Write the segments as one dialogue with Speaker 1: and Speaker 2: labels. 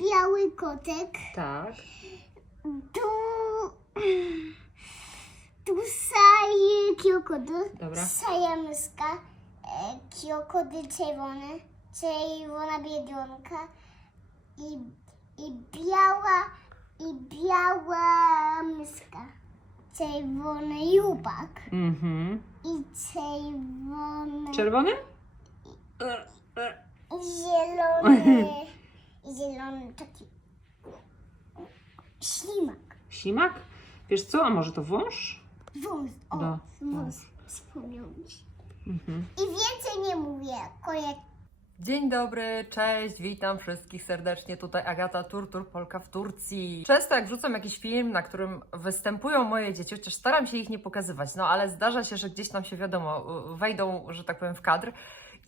Speaker 1: biały kotek.
Speaker 2: Tak.
Speaker 1: Tu... Tu saje krokodyl.
Speaker 2: Dobra.
Speaker 1: Saja myska. E, krokodyl czerwony. Czerwona biedronka. I, I biała... I biała myska. Czerwony jubak.
Speaker 2: Mhm.
Speaker 1: I czerwony...
Speaker 2: Czerwony?
Speaker 1: Zielony... I zielony taki... Ślimak.
Speaker 2: Ślimak? Wiesz co, a może to wąż?
Speaker 1: Wąs. O,
Speaker 2: Da.
Speaker 1: wąs. Wspomniał mi się.
Speaker 2: Mhm.
Speaker 1: I więcej nie mówię. Koniec.
Speaker 3: Dzień dobry, cześć, witam wszystkich serdecznie. Tutaj Agata Turtur, Polka w Turcji. Często jak wrzucam jakiś film, na którym występują moje dzieci, chociaż staram się ich nie pokazywać, no ale zdarza się, że gdzieś tam się wiadomo, wejdą, że tak powiem, w kadr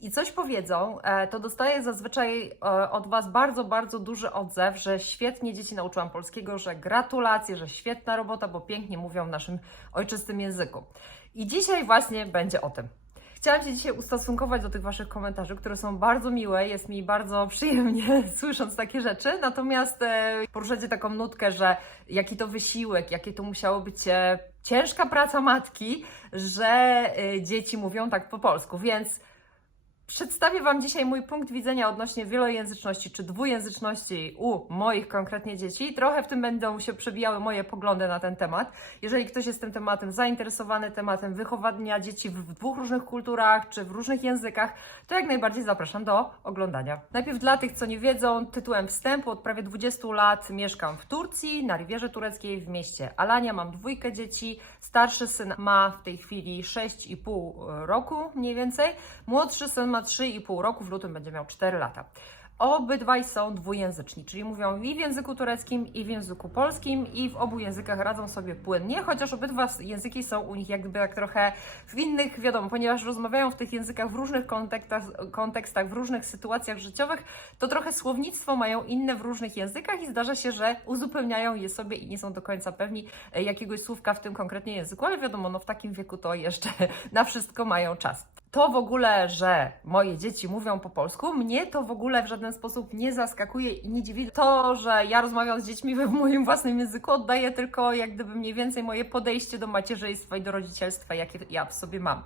Speaker 3: i coś powiedzą, e, to dostaję zazwyczaj e, od Was bardzo, bardzo duży odzew, że świetnie dzieci nauczyłam polskiego, że gratulacje, że świetna robota, bo pięknie mówią w naszym ojczystym języku. I dzisiaj właśnie będzie o tym. Chciałam się dzisiaj ustosunkować do tych Waszych komentarzy, które są bardzo miłe. Jest mi bardzo przyjemnie słysząc takie rzeczy. Natomiast e, poruszacie taką nutkę, że jaki to wysiłek, jakie to musiało być e, ciężka praca matki, że dzieci mówią tak po polsku. Więc Przedstawię Wam dzisiaj mój punkt widzenia odnośnie wielojęzyczności czy dwujęzyczności u moich konkretnie dzieci. Trochę w tym będą się przebijały moje poglądy na ten temat. Jeżeli ktoś jest tym tematem zainteresowany, tematem wychowania dzieci w dwóch różnych kulturach czy w różnych językach, to jak najbardziej zapraszam do oglądania. Najpierw dla tych, co nie wiedzą, tytułem wstępu od prawie 20 lat mieszkam w Turcji, na Rivierze Tureckiej, w mieście Alania. Mam dwójkę dzieci. Starszy syn ma w tej chwili 6,5 roku mniej więcej. Młodszy syn ma 3,5 roku, w lutym będzie miał 4 lata. Obydwaj są dwujęzyczni, czyli mówią i w języku tureckim, i w języku polskim, i w obu językach radzą sobie płynnie, chociaż obydwa języki są u nich jakby tak trochę w innych, wiadomo, ponieważ rozmawiają w tych językach w różnych kontekstach, kontekstach w różnych sytuacjach życiowych, to trochę słownictwo mają inne w różnych językach i zdarza się, że uzupełniają je sobie i nie są do końca pewni e, jakiegoś słówka w tym konkretnie języku, ale wiadomo, no w takim wieku to jeszcze na wszystko mają czas. To w ogóle, że moje dzieci mówią po polsku, mnie to w ogóle w żaden sposób nie zaskakuje i nie dziwi. To, że ja rozmawiam z dziećmi we moim własnym języku, oddaje tylko jak gdyby mniej więcej moje podejście do macierzyństwa i do rodzicielstwa, jakie ja w sobie mam.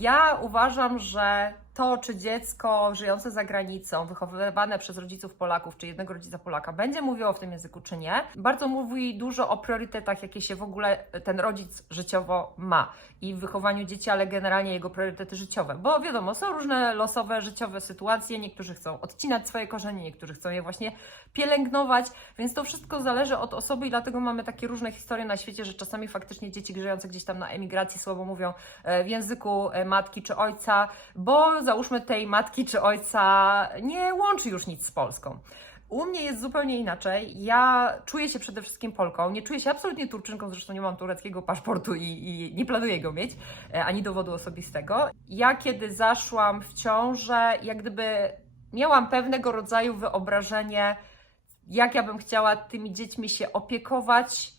Speaker 3: Ja uważam, że to, czy dziecko żyjące za granicą, wychowywane przez rodziców Polaków, czy jednego rodzica Polaka, będzie mówiło w tym języku, czy nie, bardzo mówi dużo o priorytetach, jakie się w ogóle ten rodzic życiowo ma i w wychowaniu dzieci, ale generalnie jego priorytety życiowe. Bo wiadomo, są różne losowe, życiowe sytuacje, niektórzy chcą odcinać swoje korzenie, niektórzy chcą je właśnie pielęgnować, więc to wszystko zależy od osoby i dlatego mamy takie różne historie na świecie, że czasami faktycznie dzieci żyjące gdzieś tam na emigracji słabo mówią e, w języku e, matki czy ojca, bo załóżmy tej matki czy ojca nie łączy już nic z Polską. U mnie jest zupełnie inaczej. Ja czuję się przede wszystkim Polką, nie czuję się absolutnie Turczynką, zresztą nie mam tureckiego paszportu i, i nie planuję go mieć, e, ani dowodu osobistego. Ja kiedy zaszłam w ciążę, jak gdyby miałam pewnego rodzaju wyobrażenie, jak ja bym chciała tymi dziećmi się opiekować,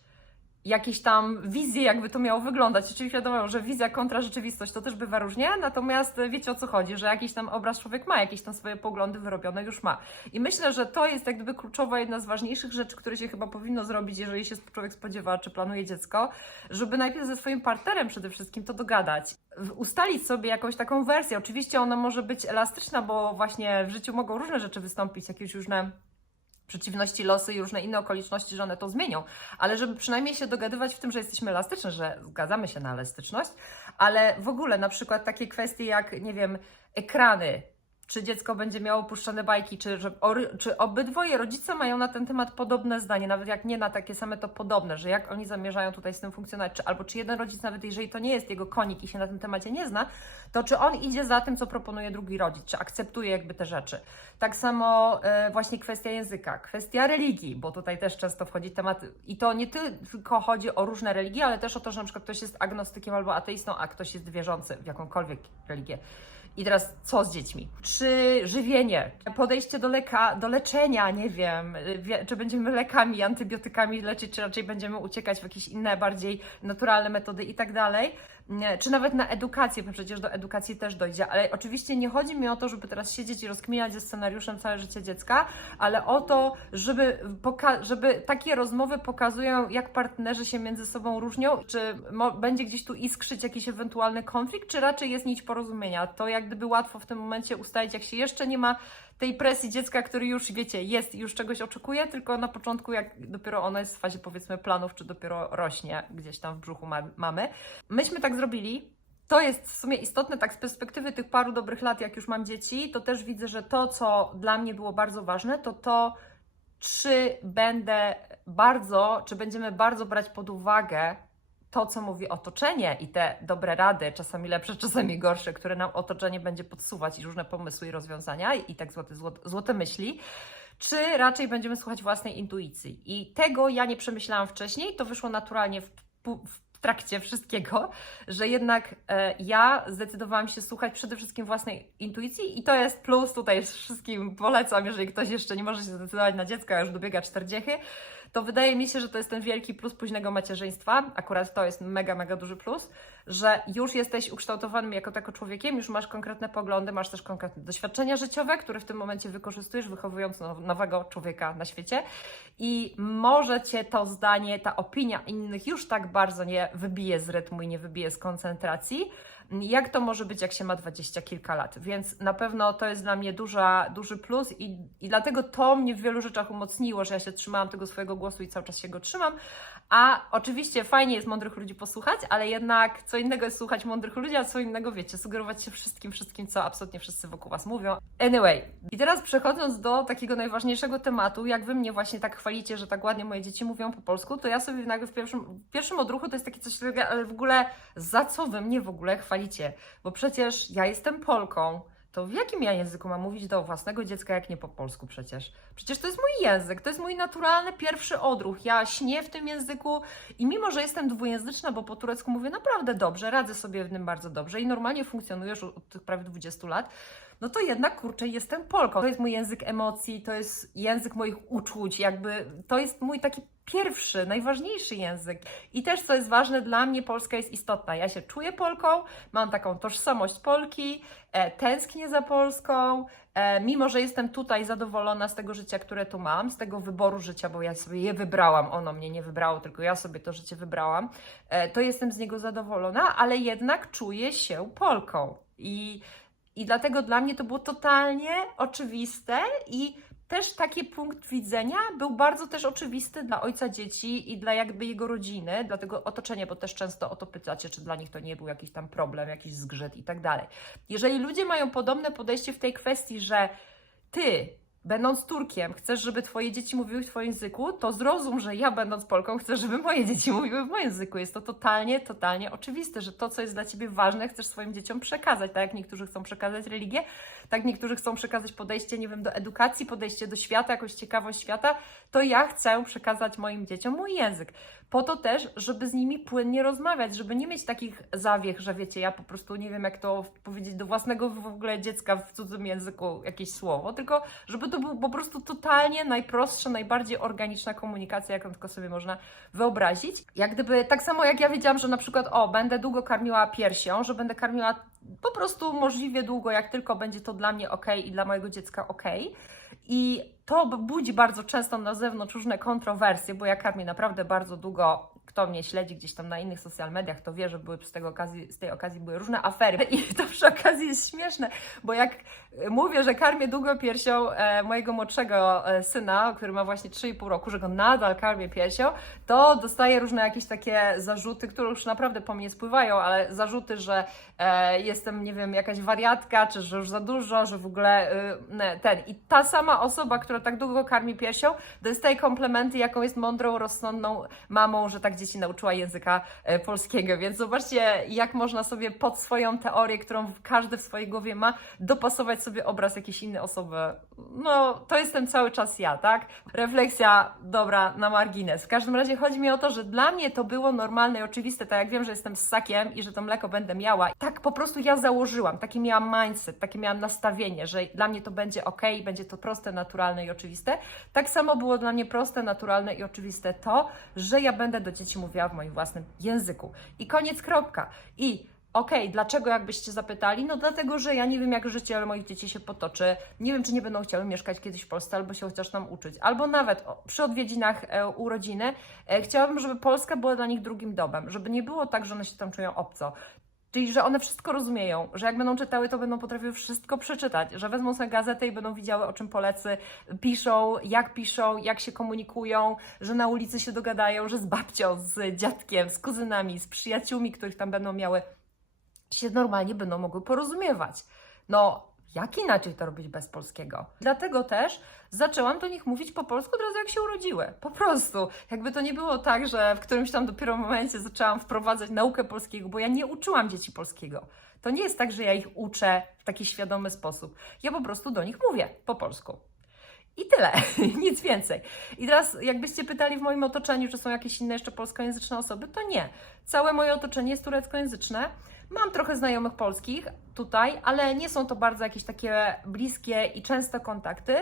Speaker 3: jakieś tam wizje, jakby to miało wyglądać. Oczywiście wiadomo, że wizja kontra rzeczywistość to też bywa różnie, natomiast wiecie o co chodzi, że jakiś tam obraz człowiek ma, jakieś tam swoje poglądy wyrobione już ma. I myślę, że to jest jak gdyby kluczowa, jedna z ważniejszych rzeczy, które się chyba powinno zrobić, jeżeli się człowiek spodziewa, czy planuje dziecko, żeby najpierw ze swoim partnerem przede wszystkim to dogadać. Ustalić sobie jakąś taką wersję. Oczywiście ona może być elastyczna, bo właśnie w życiu mogą różne rzeczy wystąpić, jakieś różne przeciwności losy i różne inne okoliczności, że one to zmienią, ale żeby przynajmniej się dogadywać w tym, że jesteśmy elastyczni, że zgadzamy się na elastyczność, ale w ogóle na przykład takie kwestie jak, nie wiem, ekrany, czy dziecko będzie miało puszczane bajki, czy, że, czy obydwoje rodzice mają na ten temat podobne zdanie, nawet jak nie na takie same, to podobne, że jak oni zamierzają tutaj z tym funkcjonować, czy, albo czy jeden rodzic, nawet jeżeli to nie jest jego konik i się na tym temacie nie zna, to czy on idzie za tym, co proponuje drugi rodzic, czy akceptuje jakby te rzeczy. Tak samo e, właśnie kwestia języka, kwestia religii, bo tutaj też często wchodzi temat i to nie tylko chodzi o różne religie, ale też o to, że na przykład ktoś jest agnostykiem albo ateistą, a ktoś jest wierzący w jakąkolwiek religię. I teraz co z dziećmi? Czy żywienie, podejście do, leka, do leczenia, nie wiem, wie, czy będziemy lekami, antybiotykami leczyć, czy raczej będziemy uciekać w jakieś inne, bardziej naturalne metody i tak dalej. Czy nawet na edukację, bo przecież do edukacji też dojdzie, ale oczywiście nie chodzi mi o to, żeby teraz siedzieć i rozkminiać ze scenariuszem całe życie dziecka, ale o to, żeby, żeby takie rozmowy pokazują, jak partnerzy się między sobą różnią, czy będzie gdzieś tu iskrzyć jakiś ewentualny konflikt, czy raczej jest nić porozumienia. To jak gdyby łatwo w tym momencie ustalić, jak się jeszcze nie ma tej presji dziecka, który już, wiecie, jest i już czegoś oczekuje, tylko na początku, jak dopiero ono jest w fazie, powiedzmy, planów, czy dopiero rośnie gdzieś tam w brzuchu ma- mamy. Myśmy tak zrobili. To jest w sumie istotne, tak z perspektywy tych paru dobrych lat, jak już mam dzieci, to też widzę, że to, co dla mnie było bardzo ważne, to to, czy będę bardzo, czy będziemy bardzo brać pod uwagę to, co mówi otoczenie i te dobre rady, czasami lepsze, czasami gorsze, które nam otoczenie będzie podsuwać i różne pomysły i rozwiązania i tak złote, złote, myśli, czy raczej będziemy słuchać własnej intuicji. I tego ja nie przemyślałam wcześniej, to wyszło naturalnie w, w trakcie wszystkiego, że jednak e, ja zdecydowałam się słuchać przede wszystkim własnej intuicji i to jest plus, tutaj wszystkim polecam, jeżeli ktoś jeszcze nie może się zdecydować na dziecko, a już dobiega czterdziechy, to wydaje mi się, że to jest ten wielki plus późnego macierzyństwa. Akurat to jest mega, mega duży plus, że już jesteś ukształtowanym jako tako człowiekiem, już masz konkretne poglądy, masz też konkretne doświadczenia życiowe, które w tym momencie wykorzystujesz, wychowując now- nowego człowieka na świecie. I może cię to zdanie, ta opinia innych już tak bardzo nie wybije z rytmu i nie wybije z koncentracji, jak to może być, jak się ma dwadzieścia kilka lat. Więc na pewno to jest dla mnie duża, duży plus i, i dlatego to mnie w wielu rzeczach umocniło, że ja się trzymałam tego swojego głosu i cały czas się go trzymam. A oczywiście fajnie jest mądrych ludzi posłuchać, ale jednak co innego jest słuchać mądrych ludzi, a co innego, wiecie, sugerować się wszystkim, wszystkim, co absolutnie wszyscy wokół Was mówią. Anyway, i teraz przechodząc do takiego najważniejszego tematu, jak Wy mnie właśnie tak chwalicie, że tak ładnie moje dzieci mówią po polsku, to ja sobie nagle w pierwszym, w pierwszym odruchu to jest takie coś ale w ogóle za co Wy mnie w ogóle chwalicie? Bo przecież ja jestem Polką, to w jakim ja języku mam mówić do własnego dziecka, jak nie po polsku przecież? Przecież to jest mój język, to jest mój naturalny pierwszy odruch. Ja śnię w tym języku i mimo, że jestem dwujęzyczna, bo po turecku mówię naprawdę dobrze, radzę sobie w nim bardzo dobrze i normalnie funkcjonuję już od tych prawie 20 lat, no to jednak kurczę, jestem Polką. To jest mój język emocji, to jest język moich uczuć, jakby to jest mój taki pierwszy, najważniejszy język. I też, co jest ważne dla mnie, Polska jest istotna. Ja się czuję Polką, mam taką tożsamość Polki, e, tęsknię za Polską, e, mimo że jestem tutaj zadowolona z tego życia, które tu mam, z tego wyboru życia, bo ja sobie je wybrałam, ono mnie nie wybrało, tylko ja sobie to życie wybrałam, e, to jestem z niego zadowolona, ale jednak czuję się Polką. I, I dlatego dla mnie to było totalnie oczywiste i też taki punkt widzenia był bardzo też oczywisty dla ojca dzieci i dla jakby jego rodziny, dla tego otoczenia, bo też często o to pytacie, czy dla nich to nie był jakiś tam problem, jakiś zgrzyt i tak dalej. Jeżeli ludzie mają podobne podejście w tej kwestii, że ty, będąc Turkiem, chcesz, żeby twoje dzieci mówiły w twoim języku, to zrozum, że ja, będąc Polką, chcę, żeby moje dzieci mówiły w moim języku. Jest to totalnie, totalnie oczywiste, że to, co jest dla ciebie ważne, chcesz swoim dzieciom przekazać. Tak jak niektórzy chcą przekazać religię, tak niektórzy chcą przekazać podejście, nie wiem, do edukacji, podejście do świata, jakąś ciekawość świata, to ja chcę przekazać moim dzieciom mój język. Po to też, żeby z nimi płynnie rozmawiać, żeby nie mieć takich zawiech, że wiecie, ja po prostu nie wiem, jak to powiedzieć do własnego w ogóle dziecka w cudzym języku jakieś słowo, tylko żeby to był po prostu totalnie najprostsza, najbardziej organiczna komunikacja, jaką tylko sobie można wyobrazić. Jak gdyby, tak samo jak ja wiedziałam, że na przykład, o, będę długo karmiła piersią, że będę karmiła po prostu możliwie długo, jak tylko będzie to dla mnie ok i dla mojego dziecka ok. I to budzi bardzo często na zewnątrz różne kontrowersje, bo ja karmię naprawdę bardzo długo. Kto mnie śledzi gdzieś tam na innych social mediach, to wie, że były z, tego okazji, z tej okazji były różne afery. I to przy okazji jest śmieszne, bo jak e, mówię, że karmię długo piersią e, mojego młodszego e, syna, który ma właśnie 3,5 roku, że go nadal karmię piersią, to dostaję różne jakieś takie zarzuty, które już naprawdę po mnie spływają, ale zarzuty, że e, jestem, nie wiem, jakaś wariatka, czy że już za dużo, że w ogóle y, ten. I ta sama osoba, która tak długo karmi piersią, dostaje komplementy, jaką jest mądrą, rozsądną mamą, że tak dzieci nauczyła języka e, polskiego. Więc zobaczcie, jak można sobie pod swoją teorię, którą każdy w swojej głowie ma, dopasować sobie obraz jakiejś innej osoby. No, to jestem cały czas ja, tak? Refleksja, dobra, na margines. W każdym razie chodzi mi o to, że dla mnie to było normalne i oczywiste, tak jak wiem, że jestem ssakiem i że to mleko będę miała. Tak po prostu ja założyłam, taki miałam mindset, takie miałam nastawienie, że dla mnie to będzie ok, będzie to proste, naturalne i oczywiste. Tak samo było dla mnie proste, naturalne i oczywiste to, że ja będę do dzieci mówiła w moim własnym języku. I koniec, kropka. I Okej, dlaczego jakbyście zapytali? No dlatego, że ja nie wiem, jak życie moich dzieci się potoczy. Nie wiem, czy nie będą chciały mieszkać kiedyś w Polsce, albo się chociaż tam uczyć. Albo nawet przy odwiedzinach e, urodziny e, chciałabym, żeby Polska była dla nich drugim domem. Żeby nie było tak, że one się tam czują obco. Czyli, że one wszystko rozumieją, że jak będą czytały, to będą potrafiły wszystko przeczytać, że wezmą sobie gazetę i będą widziały, o czym polecy piszą, jak piszą, jak się komunikują, że na ulicy się dogadają, że z babcią, z dziadkiem, z kuzynami, z przyjaciółmi, których tam będą miały, się normalnie będą mogły porozumiewać. No, jak inaczej to robić bez polskiego? Dlatego też zaczęłam do nich mówić po polsku od razu jak się urodziły. Po prostu. Jakby to nie było tak, że w którymś tam dopiero momencie zaczęłam wprowadzać naukę polskiego, bo ja nie uczyłam dzieci polskiego. To nie jest tak, że ja ich uczę w taki świadomy sposób. Ja po prostu do nich mówię po polsku. I tyle, nic więcej. I teraz, jakbyście pytali w moim otoczeniu, czy są jakieś inne jeszcze polskojęzyczne osoby, to nie. Całe moje otoczenie jest tureckojęzyczne. Mam trochę znajomych polskich tutaj, ale nie są to bardzo jakieś takie bliskie i częste kontakty,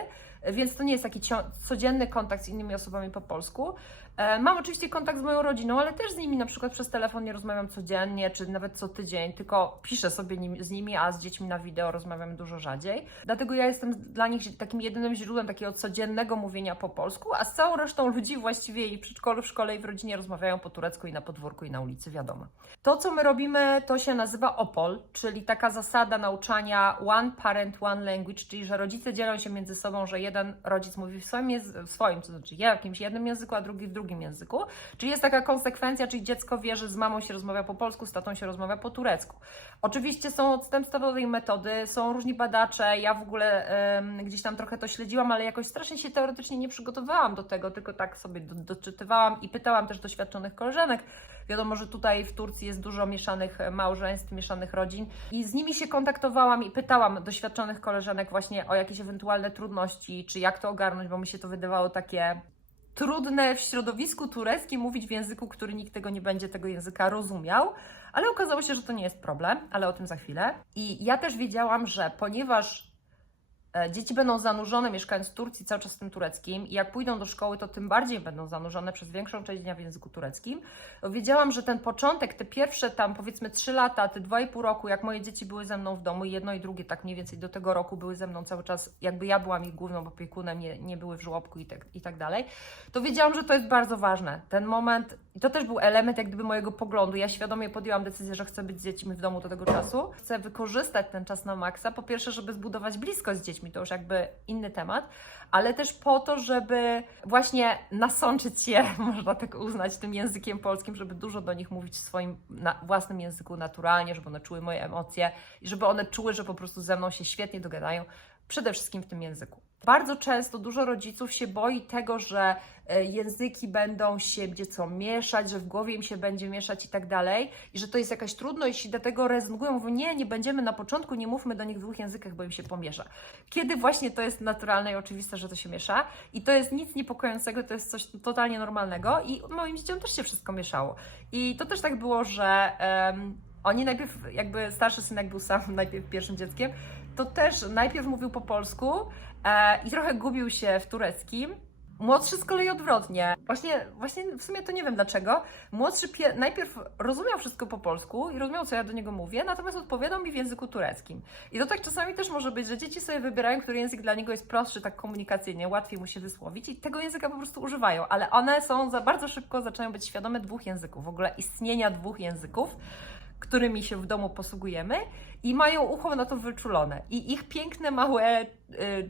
Speaker 3: więc to nie jest taki codzienny kontakt z innymi osobami po polsku. E, Mam oczywiście kontakt z moją rodziną, ale też z nimi na przykład przez telefon nie rozmawiam codziennie, czy nawet co tydzień, tylko piszę sobie z nimi, a z dziećmi na wideo rozmawiam dużo rzadziej. Dlatego ja jestem dla nich takim jedynym źródłem takiego codziennego mówienia po polsku, a z całą resztą ludzi właściwie i w przedszkolu, w szkole i w rodzinie rozmawiają po turecku i na podwórku i na ulicy, wiadomo. To, co my robimy, to się nazywa OPOL, czyli taka zasada nauczania one parent, one language, czyli że rodzice dzielą się między sobą, że jeden rodzic mówi w swoim, w swoim to znaczy w jakimś jednym języku, a drugi w drugim języku. Czyli jest taka konsekwencja, czyli dziecko wie, że z mamą się rozmawia po polsku, z tatą się rozmawia po turecku. Oczywiście są odstępstwa do tej metody, są różni badacze, ja w ogóle em, gdzieś tam trochę to śledziłam, ale jakoś strasznie się teoretycznie nie przygotowałam do tego, tylko tak sobie do, doczytywałam i pytałam też doświadczonych koleżanek. Wiadomo, że tutaj w Turcji jest dużo mieszanych małżeństw, mieszanych rodzin i z nimi się kontaktowałam i pytałam doświadczonych koleżanek właśnie o jakieś ewentualne trudności, czy jak to ogarnąć, bo mi się to wydawało takie trudne w środowisku tureckim mówić w języku, który nikt tego nie będzie tego języka rozumiał, ale okazało się, że to nie jest problem, ale o tym za chwilę. I ja też wiedziałam, że ponieważ dzieci będą zanurzone mieszkając w Turcji cały czas w tym tureckim i jak pójdą do szkoły, to tym bardziej będą zanurzone przez większą część dnia w języku tureckim, wiedziałam, że ten początek, te pierwsze tam powiedzmy 3 lata, te 2,5 roku, jak moje dzieci były ze mną w domu, jedno i drugie tak mniej więcej do tego roku były ze mną cały czas, jakby ja byłam ich główną opiekunem, nie, nie były w żłobku i tak, i tak dalej, to wiedziałam, że to jest bardzo ważne. Ten moment, i to też był element jak gdyby mojego poglądu. Ja świadomie podjęłam decyzję, że chcę być z dziećmi w domu do tego czasu. Chcę wykorzystać ten czas na maksa. Po pierwsze, żeby zbudować bliskość z dziećmi, to już jakby inny temat, ale też po to, żeby właśnie nasączyć je, można tak uznać, tym językiem polskim, żeby dużo do nich mówić w swoim własnym języku naturalnie, żeby one czuły moje emocje i żeby one czuły, że po prostu ze mną się świetnie dogadają, przede wszystkim w tym języku. Bardzo często dużo rodziców się boi tego, że e, języki będą się gdzie co mieszać, że w głowie im się będzie mieszać i tak dalej, i że to jest jakaś trudność i dlatego rezygnują, mówią, nie, nie będziemy na początku, nie mówmy do nich w dwóch językach, bo im się pomiesza. Kiedy właśnie to jest naturalne i oczywiste, że to się miesza i to jest nic niepokojącego, to jest coś totalnie normalnego i moim dzieciom też się wszystko mieszało. I to też tak było, że em, oni najpierw, jakby starszy syn jak był sam najpierw pierwszym dzieckiem, to też najpierw mówił po polsku i trochę gubił się w tureckim. Młodszy z kolei odwrotnie. Właśnie, właśnie w sumie to nie wiem dlaczego. Młodszy pie- najpierw rozumiał wszystko po polsku i rozumiał, co ja do niego mówię, natomiast odpowiadał mi w języku tureckim. I to tak czasami też może być, że dzieci sobie wybierają, który język dla niego jest prostszy, tak komunikacyjnie, łatwiej mu się wysłowić i tego języka po prostu używają, ale one są za bardzo szybko zaczynają być świadome dwóch języków, w ogóle istnienia dwóch języków którymi się w domu posługujemy i mają ucho na to wyczulone. I ich piękne, małe,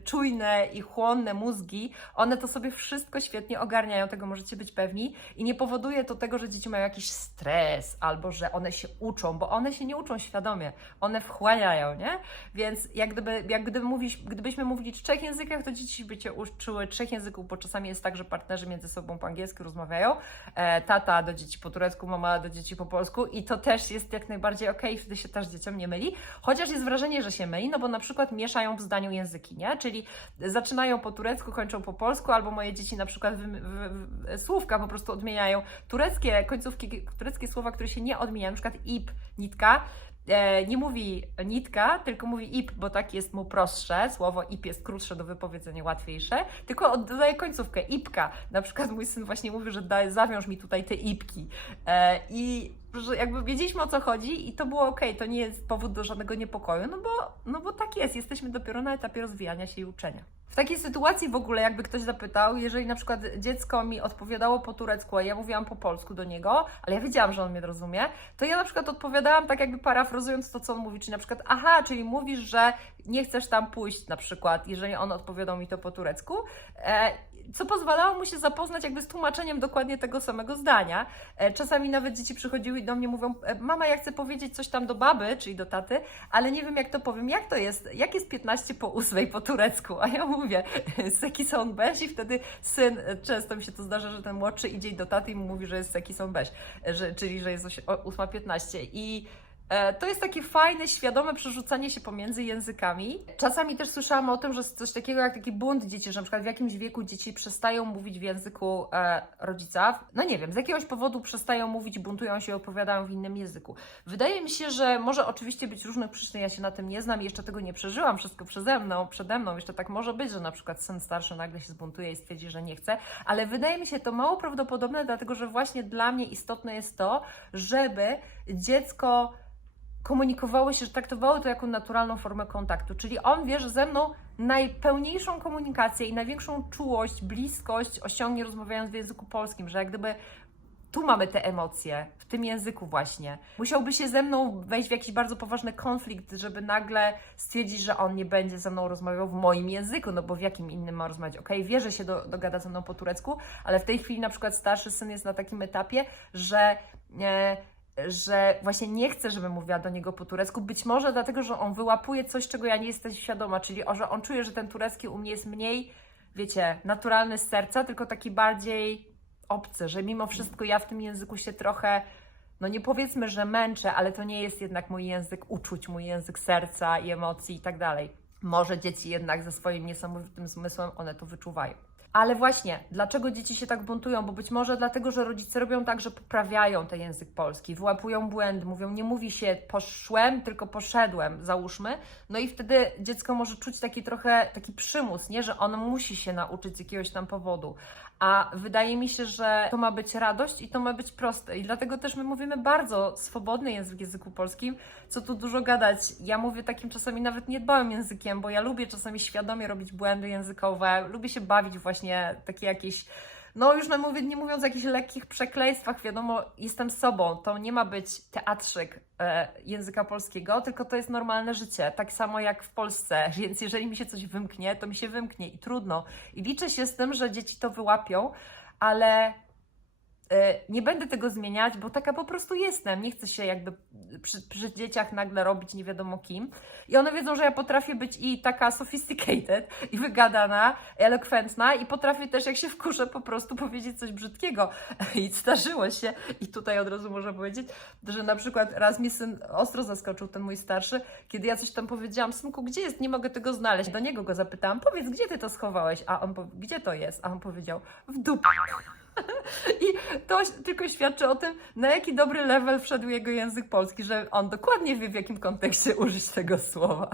Speaker 3: czujne i chłonne mózgi, one to sobie wszystko świetnie ogarniają, tego możecie być pewni. I nie powoduje to tego, że dzieci mają jakiś stres albo że one się uczą, bo one się nie uczą świadomie, one wchłaniają, nie? Więc jak, gdyby, jak gdyby mówić, gdybyśmy mówili w trzech językach, to dzieci by się uczyły trzech języków, bo czasami jest tak, że partnerzy między sobą po angielsku rozmawiają, e, tata do dzieci po turecku, mama do dzieci po polsku i to też jest jak najbardziej okej, wtedy się też dzieciom nie myli, chociaż jest wrażenie, że się myli, no bo na przykład mieszają w zdaniu języki, nie? Czyli zaczynają po turecku, kończą po polsku, albo moje dzieci na przykład wy, wy, wy, słówka po prostu odmieniają tureckie końcówki, tureckie słowa, które się nie odmieniają, na przykład ip, nitka, e, nie mówi nitka, tylko mówi ip, bo tak jest mu prostsze, słowo ip jest krótsze do wypowiedzenia, łatwiejsze, tylko dodaje końcówkę, ipka. Na przykład mój syn właśnie mówi, że daj, zawiąż mi tutaj te ipki. E, I że jakby wiedzieliśmy o co chodzi i to było ok, to nie jest powód do żadnego niepokoju, no bo, no bo tak jest, jesteśmy dopiero na etapie rozwijania się i uczenia. W takiej sytuacji w ogóle, jakby ktoś zapytał, jeżeli na przykład dziecko mi odpowiadało po turecku, a ja mówiłam po polsku do niego, ale ja wiedziałam, że on mnie rozumie, to ja na przykład odpowiadałam tak jakby parafrazując to, co on mówi, czyli na przykład, aha, czyli mówisz, że nie chcesz tam pójść na przykład, jeżeli on odpowiadał mi to po turecku, e, co pozwalało mu się zapoznać jakby z tłumaczeniem dokładnie tego samego zdania. E, Czasami nawet dzieci przychodziły i do mnie mówią, e, mama, ja chcę powiedzieć coś tam do baby, czyli do taty, ale nie wiem jak to powiem. Jak to jest? Jak jest 15 po 8 po turecku? A ja mówię, seki są beś i wtedy syn, e, często mi się to zdarza, że ten młodszy idzie do taty i mu mówi, że jest seki są beś, że, czyli że jest osi- o- 8.15 i To jest takie fajne, świadome przerzucanie się pomiędzy językami. Czasami też słyszałam o tym, że jest coś takiego jak taki bunt dzieci, że na przykład w jakimś wieku dzieci przestają mówić w języku e, rodzica. No nie wiem, z jakiegoś powodu przestają mówić, buntują się, opowiadają w innym języku. Wydaje mi się, że może oczywiście być różnych przyczyn, ja się na tym nie znam i jeszcze tego nie przeżyłam, wszystko przeze mną, przede mną. Jeszcze tak może być, że na przykład syn starszy nagle się zbuntuje i stwierdzi, że nie chce, ale wydaje mi się to mało prawdopodobne, dlatego że właśnie dla mnie istotne jest to, żeby dziecko komunikowało się, że traktowało to jako naturalną formę kontaktu. Czyli on wie, że ze mną najpełniejszą komunikację i największą czułość, bliskość osiągnie rozmawiając w języku polskim, że jak gdyby tu mamy te emocje, w tym języku właśnie. Musiałby się ze mną wejść w jakiś bardzo poważny konflikt, żeby nagle stwierdzić, że on nie będzie ze mną rozmawiał w moim języku, no bo w jakim innym ma rozmawiać? Okej, wie, że się do, dogada ze mną po turecku, ale w tej chwili na przykład starszy syn jest na takim etapie, że... E, że właśnie nie chcę, żebym mówiła do niego po turecku. Być może dlatego, że on wyłapuje coś, czego ja nie jestem świadoma, czyli że on czuje, że ten turecki u mnie jest mniej, wiecie, naturalny z serca, tylko taki bardziej obcy, że mimo wszystko ja w tym języku się trochę, no nie powiedzmy, że męczę, ale to nie jest jednak mój język uczuć, mój język serca i emocji i tak dalej. Może dzieci jednak ze swoim niesamowitym zmysłem one to wyczuwają. Ale właśnie, dlaczego dzieci się tak buntują? Bo być może dlatego, że rodzice robią tak, że poprawiają ten język polski, wyłapują błędy, mówią, nie mówi się poszłem, tylko poszedłem, załóżmy. No i wtedy dziecko może czuć taki trochę taki przymus, nie, że ono musi się nauczyć z jakiegoś tam powodu. A wydaje mi się, że to ma być radość i to ma być proste. I dlatego też my mówimy bardzo swobodny język w języku polskim, co tu dużo gadać. Ja mówię takim czasami nawet niedbałym językiem, bo ja lubię czasami świadomie robić błędy językowe, lubię się bawić właśnie takie jakieś no już mówię, nie mówiąc o jakichś lekkich przekleństwach, wiadomo, jestem sobą. To nie ma być teatrzyk e, języka polskiego, tylko to jest normalne życie. Tak samo jak w Polsce. Więc jeżeli mi się coś wymknie, to mi się wymknie i trudno. I liczę się z tym, że dzieci to wyłapią, ale nie będę tego zmieniać, bo taka po prostu jestem. Nie chcę się jakby przy, przy dzieciach nagle robić nie wiadomo kim. I one wiedzą, że ja potrafię być i taka sophisticated, i wygadana, elokwentna, i potrafię też, jak się wkurzę, po prostu powiedzieć coś brzydkiego. I zdarzyło się, i tutaj od razu można powiedzieć, że na przykład raz mi syn ostro zaskoczył, ten mój starszy, kiedy ja coś tam powiedziałam, synku, gdzie jest? Nie mogę tego znaleźć. Do niego go zapytałam, powiedz, gdzie ty to schowałeś? A on, gdzie to jest? A on powiedział, w dupie. I to tylko świadczy o tym, na jaki dobry level wszedł jego język polski, że on dokładnie wie, w jakim kontekście użyć tego słowa.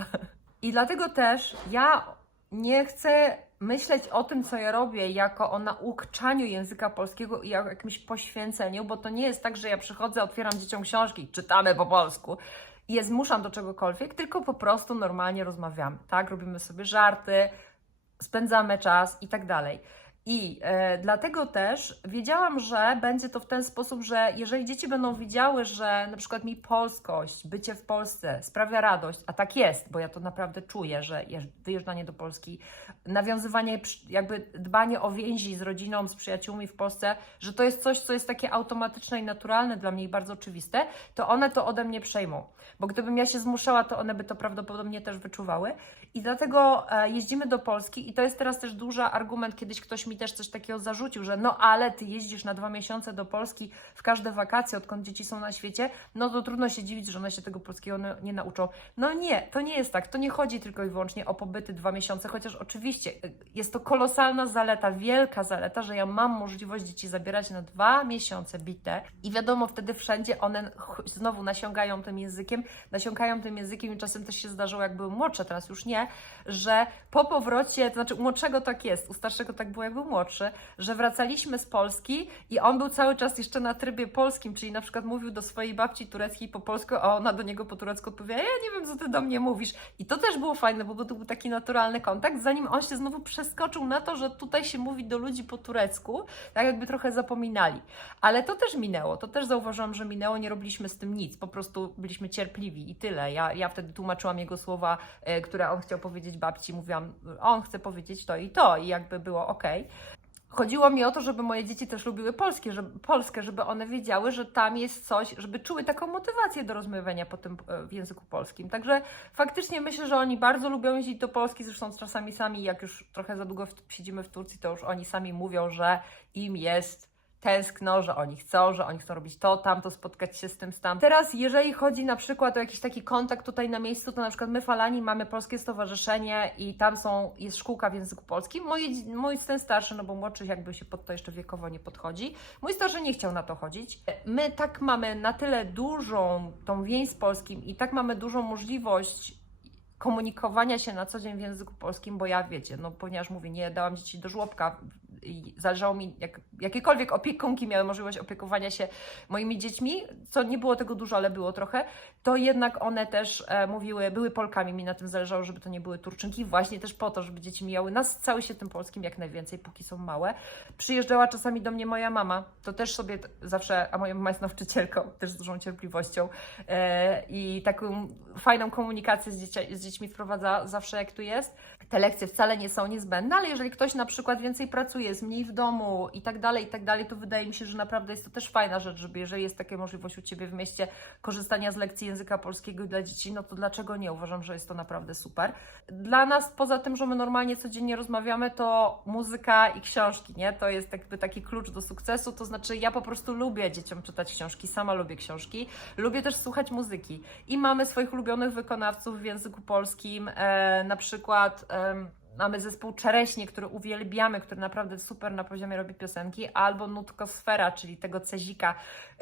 Speaker 3: I dlatego też ja nie chcę myśleć o tym, co ja robię, jako o nauczaniu języka polskiego i o jakimś poświęceniu, bo to nie jest tak, że ja przychodzę, otwieram dzieciom książki, czytamy po polsku i je zmuszam do czegokolwiek, tylko po prostu normalnie rozmawiamy, tak? Robimy sobie żarty, spędzamy czas i tak dalej. I e, dlatego też wiedziałam, że będzie to w ten sposób, że jeżeli dzieci będą widziały, że na przykład mi polskość, bycie w Polsce sprawia radość, a tak jest, bo ja to naprawdę czuję, że jeż- wyjeżdżanie do Polski, nawiązywanie, jakby dbanie o więzi z rodziną, z przyjaciółmi w Polsce, że to jest coś, co jest takie automatyczne i naturalne dla mnie i bardzo oczywiste, to one to ode mnie przejmą. Bo gdybym ja się zmuszała, to one by to prawdopodobnie też wyczuwały. I dlatego e, jeździmy do Polski i to jest teraz też duży argument. Kiedyś ktoś mi też coś takiego zarzucił, że no ale ty jeździsz na dwa miesiące do Polski w każde wakacje, odkąd dzieci są na świecie, no to trudno się dziwić, że one się tego polskiego nie, nie nauczą. No nie, to nie jest tak. To nie chodzi tylko i wyłącznie o pobyty dwa miesiące, chociaż oczywiście y, jest to kolosalna zaleta, wielka zaleta, że ja mam możliwość dzieci zabierać na dwa miesiące bite i wiadomo, wtedy wszędzie one znowu nasiągają tym językiem, nasiąkają tym językiem i czasem też się zdarzyło, jak były młodsze, teraz już nie, że po powrocie, to znaczy u młodszego tak jest, u starszego tak było, jak był młodszy, że wracaliśmy z Polski i on był cały czas jeszcze na trybie polskim, czyli na przykład mówił do swojej babci tureckiej po polsku, a ona do niego po turecku odpowiada, ja nie wiem, co ty do mnie mówisz. I to też było fajne, bo to był taki naturalny kontakt, zanim on się znowu przeskoczył na to, że tutaj się mówi do ludzi po turecku, tak jakby trochę zapominali. Ale to też minęło, to też zauważyłam, że minęło, nie robiliśmy z tym nic, po prostu byliśmy cierpliwi i tyle. Ja, ja wtedy tłumaczyłam jego słowa, e, które on chciał powiedzieć babci, mówiłam, on chce powiedzieć to i to i jakby było ok. Chodziło mi o to, żeby moje dzieci też lubiły polskie, żeby, Polskę, żeby one wiedziały, że tam jest coś, żeby czuły taką motywację do rozmawiania potem e, w języku polskim. Także faktycznie myślę, że oni bardzo lubią jeździć do Polski, zresztą czasami sami, jak już trochę za długo siedzimy w Turcji, to już oni sami mówią, że im jest tęskno, że oni chcą, że oni chcą robić to, tamto, spotkać się z tym, z tam. Teraz, jeżeli chodzi na przykład o jakiś taki kontakt tutaj na miejscu, to na przykład my Falani mamy Polskie Stowarzyszenie i tam są, jest szkółka w języku polskim. Mój, mój ten starszy, no bo młodszy jakby się pod to jeszcze wiekowo nie podchodzi. Mój starszy nie chciał na to chodzić. My tak mamy na tyle dużą tą więź z polskim i tak mamy dużą możliwość komunikowania się na co dzień w języku polskim, bo ja wiecie, no ponieważ mówię, nie dałam dzieci do żłobka zależało mi, jak, jakiekolwiek opiekunki miały możliwość opiekowania się moimi dziećmi, co nie było tego dużo, ale było trochę, to jednak one też e, mówiły, były Polkami, mi na tym zależało, żeby to nie były Turczynki, właśnie też po to, żeby dzieci mijały nas cały się tym polskim jak najwięcej, póki są małe. Przyjeżdżała czasami do mnie moja mama, to też sobie zawsze, a moja mama jest nauczycielką, też z dużą cierpliwością e, i taką fajną komunikację z, dziecia, z dziećmi wprowadza zawsze jak tu jest. Te lekcje wcale nie są niezbędne, ale jeżeli ktoś na przykład więcej pracuje, jest mniej w domu i tak dalej, i tak dalej, to wydaje mi się, że naprawdę jest to też fajna rzecz, żeby jeżeli jest taka możliwość u Ciebie w mieście korzystania z lekcji języka polskiego dla dzieci, no to dlaczego nie? Uważam, że jest to naprawdę super. Dla nas, poza tym, że my normalnie codziennie rozmawiamy, to muzyka i książki, nie? To jest jakby taki klucz do sukcesu, to znaczy ja po prostu lubię dzieciom czytać książki, sama lubię książki, lubię też słuchać muzyki i mamy swoich ulubionych wykonawców w języku polskim, e, na przykład... em, Mamy zespół Czereśnie, który uwielbiamy, który naprawdę super na poziomie robi piosenki, albo Nutkosfera, czyli tego Cezika,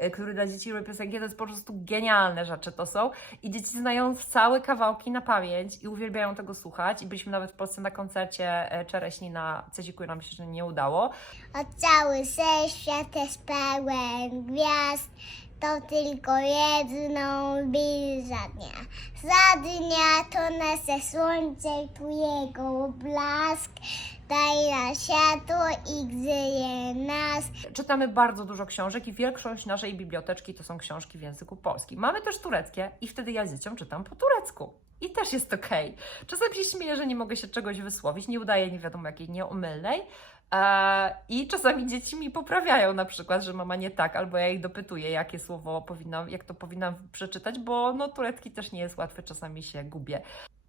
Speaker 3: y, który dla dzieci robi piosenki. To jest po prostu genialne rzeczy to są. I dzieci znają całe kawałki na pamięć i uwielbiają tego słuchać. I byliśmy nawet w Polsce na koncercie e, Czereśni na Ceziku i nam się nie udało.
Speaker 1: A cały świat jest pełen gwiazd, to tylko jedną za dnia. Za dnia to nasze słońce, tu jego blask. Daj nam światło i grzeje nas.
Speaker 3: Czytamy bardzo dużo książek i większość naszej biblioteczki to są książki w języku polskim. Mamy też tureckie i wtedy ja z dzieciom czytam po turecku. I też jest okej. Czasem się śmieję, że nie mogę się czegoś wysłowić, nie udaję nie wiadomo jakiej nieomylnej. I czasami dzieci mi poprawiają na przykład, że mama nie tak, albo ja ich dopytuję, jakie słowo powinnam, jak to powinnam przeczytać, bo no turecki też nie jest łatwy, czasami się gubię.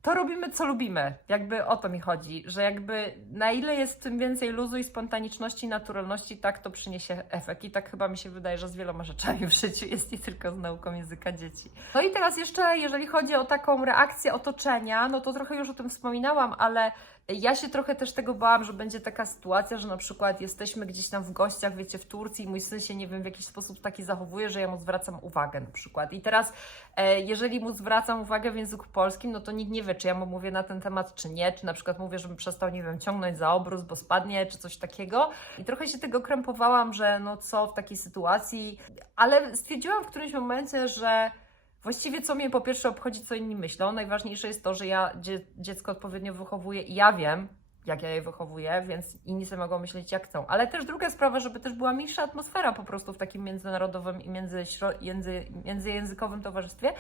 Speaker 3: To robimy, co lubimy. Jakby o to mi chodzi, że jakby na ile jest w tym więcej luzu i spontaniczności, naturalności, tak to przyniesie efekt. I tak chyba mi się wydaje, że z wieloma rzeczami w życiu jest nie tylko z nauką języka dzieci. No i teraz jeszcze, jeżeli chodzi o taką reakcję otoczenia, no to trochę już o tym wspominałam, ale ja się trochę też tego bałam, że będzie taka sytuacja, że na przykład jesteśmy gdzieś tam w gościach, wiecie, w Turcji i mój syn się, nie wiem, w jakiś sposób taki zachowuje, że ja mu zwracam uwagę na przykład. I teraz, e, jeżeli mu zwracam uwagę w języku polskim, no to nikt nie wie, czy ja mu mówię na ten temat, czy nie, czy na przykład mówię, żeby przestał, nie wiem, ciągnąć za obrus, bo spadnie, czy coś takiego. I trochę się tego krępowałam, że no co w takiej sytuacji, ale stwierdziłam w którymś momencie, że Właściwie co mnie po pierwsze obchodzi, co inni myślą. Najważniejsze jest to, że ja dzie- dziecko odpowiednio wychowuję i ja wiem, jak ja je wychowuję, więc inni sobie mogą myśleć, jak chcą. Ale też druga sprawa, żeby też była milsza atmosfera po prostu w takim międzynarodowym i między, między, międzyjęzykowym towarzystwie.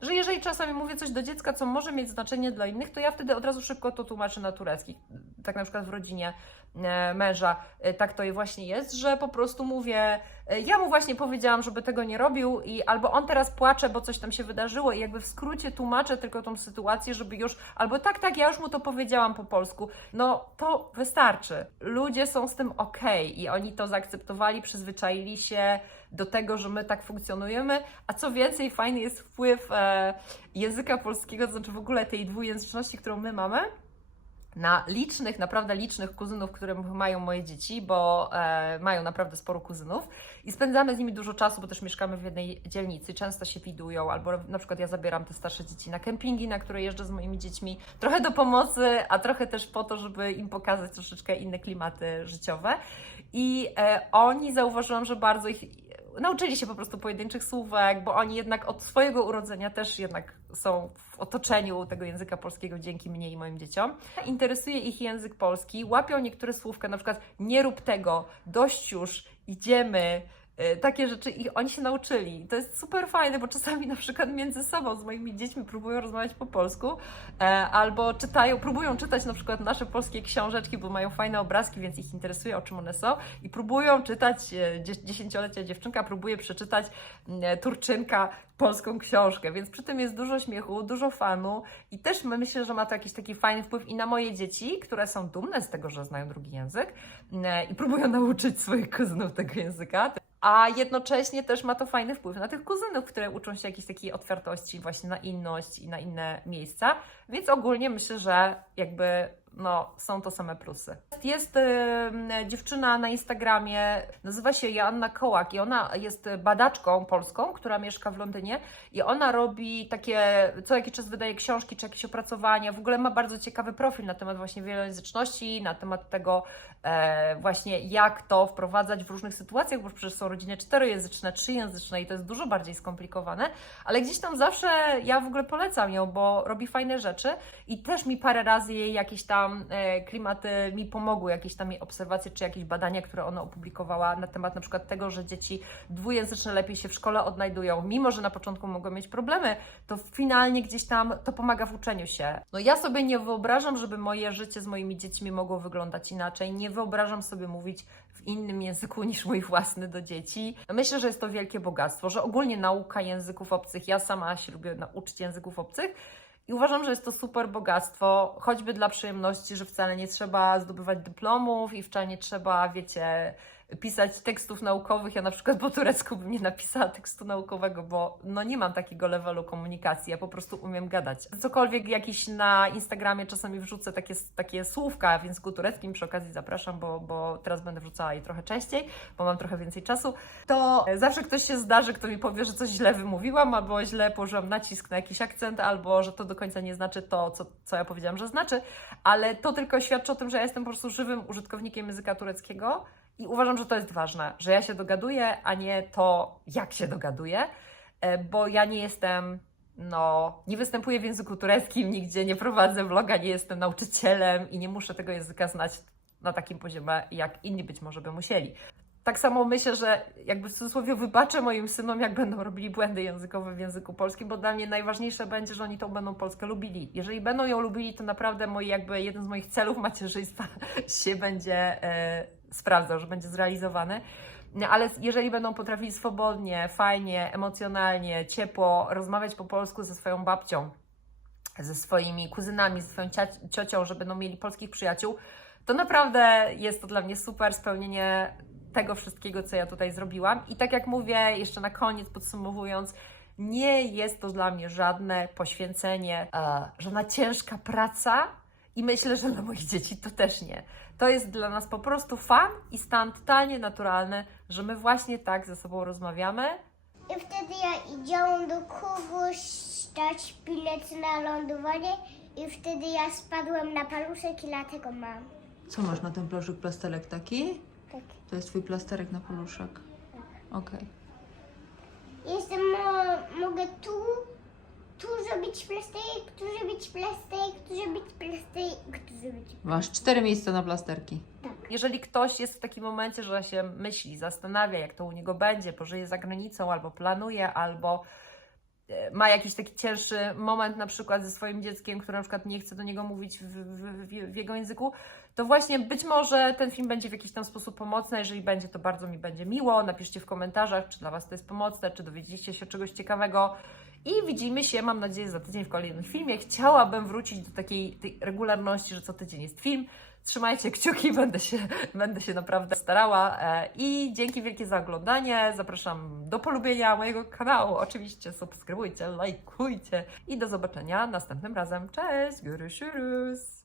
Speaker 3: Że jeżeli czasami mówię coś do dziecka, co może mieć znaczenie dla innych, to ja wtedy od razu szybko to tłumaczę na turecki. Tak na przykład w rodzinie e, męża e, tak to właśnie jest, że po prostu mówię, e, ja mu właśnie powiedziałam, żeby tego nie robił i albo on teraz płacze, bo coś tam się wydarzyło i jakby w skrócie tłumaczę tylko tą sytuację, żeby już, albo tak, tak, ja już mu to powiedziałam po polsku, no to wystarczy. Ludzie są z tym okej i oni to zaakceptowali, przyzwyczaili się do tego, że my tak funkcjonujemy, a co więcej, fajny jest wpływ e, języka polskiego, to znaczy w ogóle tej dwujęzyczności, którą my mamy, na licznych, naprawdę licznych kuzynów, które mają moje dzieci, bo e, mają naprawdę sporo kuzynów i spędzamy z nimi dużo czasu, bo też mieszkamy w jednej dzielnicy, często się widują, albo na przykład ja zabieram te starsze dzieci na kempingi, na które jeżdżę z moimi dziećmi, trochę do pomocy, a trochę też po to, żeby im pokazać troszeczkę inne klimaty życiowe. I e, oni zauważyłam, że bardzo ich nauczyli się po prostu pojedynczych słówek, bo oni jednak od swojego urodzenia też jednak są w otoczeniu tego języka polskiego dzięki mnie i moim dzieciom. Interesuje ich język polski, łapią niektóre słówka, na przykład nie rób tego, dość już, idziemy, takie rzeczy i oni się nauczyli. I To jest super fajne, bo czasami na przykład między sobą z moimi dziećmi próbują rozmawiać po polsku e, albo czytają, próbują czytać na przykład nasze polskie książeczki, bo mają fajne obrazki, więc ich interesuje o czym one są i próbują czytać, e, dzie- dziesięciolecia dziewczynka próbuje przeczytać mm, Turczynka polską książkę, więc przy tym jest dużo śmiechu, dużo fanu i też my- myślę, że ma to jakiś taki fajny wpływ i na moje dzieci, które są dumne z tego, że znają drugi język i próbują nauczyć swoich kuzynów tego języka. A jednocześnie też ma to fajny wpływ na tych kuzynów, które uczą się jakiejś takiej otwartości właśnie na inność i na inne miejsca. Więc ogólnie myślę, że jakby no, są to same plusy. Jest em, dziewczyna na Instagramie, nazywa się Joanna Kołak i ona jest badaczką polską, która mieszka w Londynie i ona robi takie, co jakiś czas wydaje książki czy jakieś opracowania. W ogóle ma bardzo ciekawy profil na temat właśnie wielojęzyczności, na temat tego właśnie jak to wprowadzać w różnych sytuacjach, bo przecież są rodziny czterojęzyczne, trzyjęzyczne i to jest dużo bardziej skomplikowane, ale gdzieś tam zawsze ja w ogóle polecam ją, bo robi fajne rzeczy i też mi parę razy jej jakieś tam e, klimaty mi pomogły, jakieś tam jej obserwacje czy jakieś badania, które ona opublikowała na temat na przykład tego, że dzieci dwujęzyczne lepiej się w szkole odnajdują, mimo że na początku mogą mieć problemy, to finalnie gdzieś tam to pomaga w uczeniu się. No ja sobie nie wyobrażam, żeby moje życie z moimi dziećmi mogło wyglądać inaczej. Nie wyobrażam sobie mówić w innym języku niż mój własny do dzieci. Myślę, że jest to wielkie bogactwo, że ogólnie nauka języków obcych, ja sama się lubię nauczyć języków obcych, i uważam, że jest to super bogactwo, choćby dla przyjemności, że wcale nie trzeba zdobywać dyplomów i wcale nie trzeba, wiecie, pisać tekstów naukowych. Ja na przykład po turecku bym nie napisała tekstu naukowego, bo no nie mam takiego levelu komunikacji, ja po prostu umiem gadać. Cokolwiek jakiś na Instagramie czasami wrzucę takie, takie słówka w języku tureckim, przy okazji zapraszam, bo, bo teraz będę wrzucała je trochę częściej, bo mam trochę więcej czasu, to zawsze ktoś się zdarzy, kto mi powie, że coś źle wymówiłam, albo źle położyłam nacisk na jakiś akcent, albo że to do końca nie znaczy to, co, co ja powiedziałam, że znaczy, ale to tylko świadczy o tym, że ja jestem po prostu żywym użytkownikiem języka tureckiego i uważam, że to jest ważne, że ja się dogaduję, a nie to, jak się dogaduję, e, bo ja nie jestem, no, nie występuję w języku tureckim, nigdzie nie prowadzę vloga, nie jestem nauczycielem i nie muszę tego języka znać na takim poziomie, jak inni być może by musieli. Tak samo myślę, że jakby w cudzysłowie wybaczę moim synom, jak będą robili błędy językowe w języku polskim, bo dla mnie najważniejsze będzie, że oni tą będą Polskę lubili. Jeżeli będą ją lubili, to naprawdę moi, jakby jeden z moich celów macierzyństwa się będzie e, sprawdzał, że będzie zrealizowany. Ale jeżeli będą potrafili swobodnie, fajnie, emocjonalnie, ciepło rozmawiać po polsku ze swoją babcią, ze swoimi kuzynami, ze swoją ciocią, że będą mieli polskich przyjaciół, to naprawdę jest to dla mnie super spełnienie tego wszystkiego, co ja tutaj zrobiłam. I tak jak mówię, jeszcze na koniec podsumowując, nie jest to dla mnie żadne poświęcenie, e, żadna ciężka praca i myślę, że dla moich dzieci to też nie. To jest dla nas po prostu fan i stan totalnie naturalny, że my właśnie tak ze sobą rozmawiamy.
Speaker 1: I wtedy ja idziałam do kogoś dać bilet na lądowanie i wtedy ja spadłem na paluszek i dlatego mam.
Speaker 4: Co masz na ten plaszyk plasterek taki?
Speaker 1: Tak.
Speaker 4: To jest twój plasterek na paluszek. Okej.
Speaker 1: Jestem, mo- mogę tu, tu zrobić plasterek, tu zrobić plasterek, tu zrobić plasterek, tu zrobić...
Speaker 4: Masz cztery miejsca na plasterki.
Speaker 3: Jeżeli ktoś jest w takim momencie, że się myśli, zastanawia, jak to u niego będzie, pożyje za granicą, albo planuje, albo e, ma jakiś taki cięższy moment na przykład ze swoim dzieckiem, które na przykład nie chce do niego mówić w, w, w, w jego języku, to właśnie być może ten film będzie w jakiś tam sposób pomocny. Jeżeli będzie, to bardzo mi będzie miło. Napiszcie w komentarzach, czy dla Was to jest pomocne, czy dowiedzieliście się czegoś ciekawego. I widzimy się, mam nadzieję, za tydzień w kolejnym filmie. Chciałabym wrócić do takiej regularności, że co tydzień jest film. Trzymajcie kciuki, będę się, będę się naprawdę starała. E, I dzięki wielkie za oglądanie. Zapraszam do polubienia mojego kanału. Oczywiście subskrybujcie, lajkujcie i do zobaczenia następnym razem. Cześć, Guru Shurus!